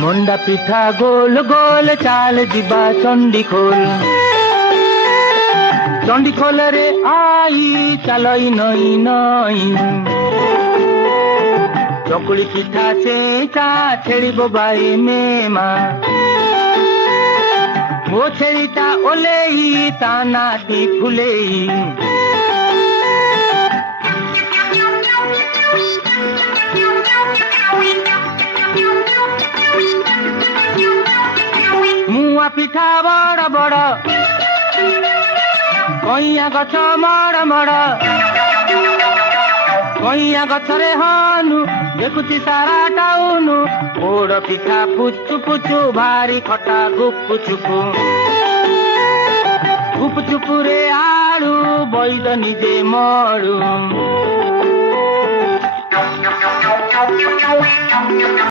मंडा पिठा गोल गोल चाल दिबा चंडीखोल चंडीखोल रे आई चलई नई नई चकुली पिठा चेचा छेड़ी बाई मेमा वो छेड़ीटा ओलेई ता नाटी फुलेई मुआ पिठा बड़ बड़ कइया गछ मड़ मड़ कइया गछरे हनु देखुची सारा टाउनु पोड़ पिठा पुचु पुचु भारी खटा गुपु चुपु रे आलू बैद निजे मड़ू।